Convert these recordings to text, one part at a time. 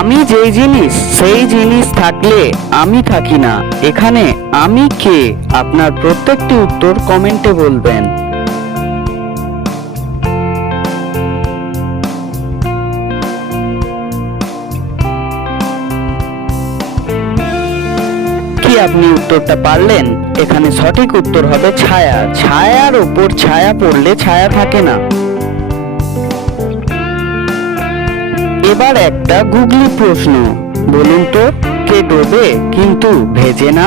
আমি যেই জিনিস সেই জিনিস থাকলে আমি থাকি না। এখানে আমি কে? আপনার প্রত্যেকটি উত্তর কমেন্টে বলবেন। কি আপনি উত্তরটা পারলেন? এখানে সঠিক উত্তর হবে ছায়া। ছায়ার ওপর ছায়া পড়লে ছায়া থাকে না। এবার একটা গুগলি প্রশ্ন, বলুন তো, কে ডোবে কিন্তু ভেজে না?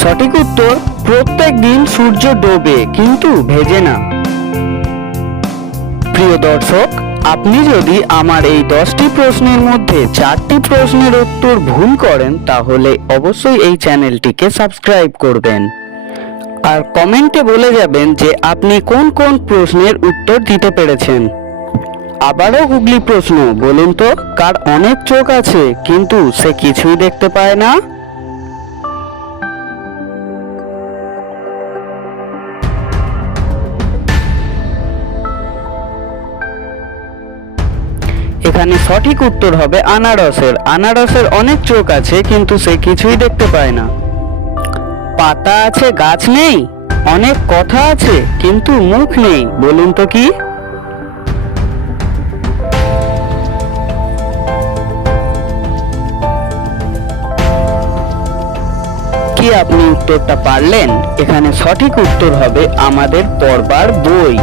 সঠিক উত্তর, প্রত্যেক দিন সূর্য ডোবে কিন্তু ভেজে না। প্রিয় দর্শক, আপনি যদি আমার এই 10টি প্রশ্নের মধ্যে 4টি প্রশ্নের উত্তর ভুল করেন তাহলে অবশ্যই এই চ্যানেলটিকে সাবস্ক্রাইব করবেন আর কমেন্টে বলে যাবেন যে আপনি কোন কোন প্রশ্নের উত্তর দিতে পেরেছেন। আবারও গুগলি প্রশ্ন, বলুন তো, কার অনেক চোখ আছে কিন্তু সে কিছুই দেখতে পায় না? এখানে সঠিক উত্তর হবে আনারসের। আনারসের অনেক চোখ আছে কিন্তু সে কিছুই দেখতে পায় না। পাতা আছে গাছ নেই, অনেক কথা আছে কিন্তু মুখ নেই, বলুন তো কি? কি আপনি উত্তরটা পারলেন? এখানে সঠিক উত্তর হবে আমাদের পড়বার বই।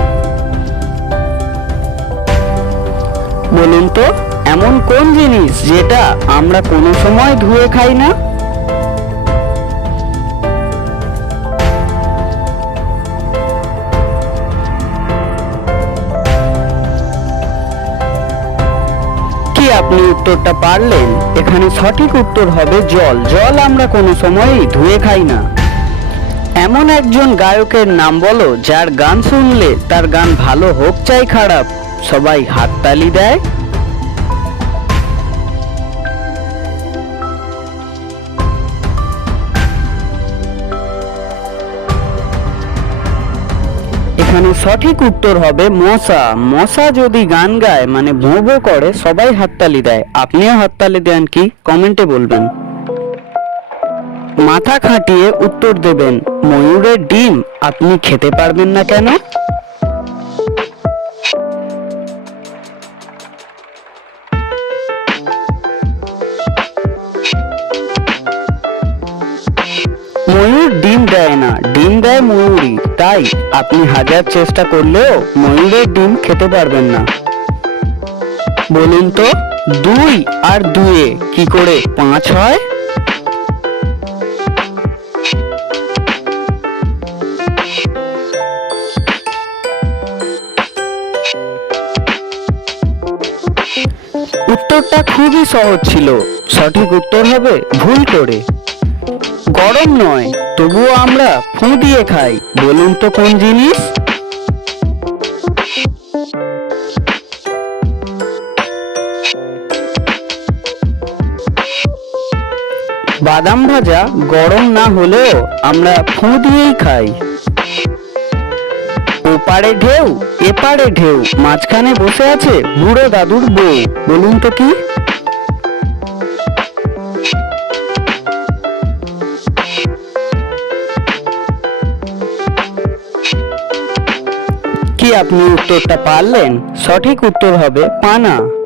বলুন তো, এমন কোন জিনিস যেটা আমরা কোনো সময় ধুয়ে খাই না? কি আপনি উত্তরটা পারলেন? এখানে সঠিক উত্তর হবে জল। জল আমরা কোনো সময়ই ধুয়ে খাই না। এমন একজন গায়কের নাম বলো যার গান শুনলে তার গান ভালো হোক চাই খারাপ সবাই হাততালি দেয়। এখানে সঠিক উত্তর হবে মশা। মশা যদি গান গায় মানে ভোঁ ভোঁ করে সবাই হাততালি দেয়। আপনিও হাততালি দেন কি? কমেন্টে বলবেন। মাথা খাটিয়ে উত্তর দেবেন, ময়ূরের ডিম আপনি খেতে পারবেন না কেন? ময়ূর ডিম দেয় না, ডিম দেয় ময়ূরী। তাই আপনি হাজার চেষ্টা করলেও ময়ূরের ডিম খেতে পারবেন না। বলুন তো, 2 আর 2 কি করে 5 হয়? উত্তরটা খুবই সহজ ছিল। সঠিক উত্তর হবে ভুল করে। গরম নয় তবুও আমরা ফু দিয়ে খাই, বলুন তো কোন জিনিস? বাদাম ভাজা গরম না হলেও আমরা ফু দিয়েই খাই। ওপারে ঢেউ এপারে ঢেউ, মাঝখানে বসে আছে বুড়ো দাদুর বউ, বলুন তো কি? কি আপনি উত্তরটা পারলেন? সঠিক উত্তর হবে পানা।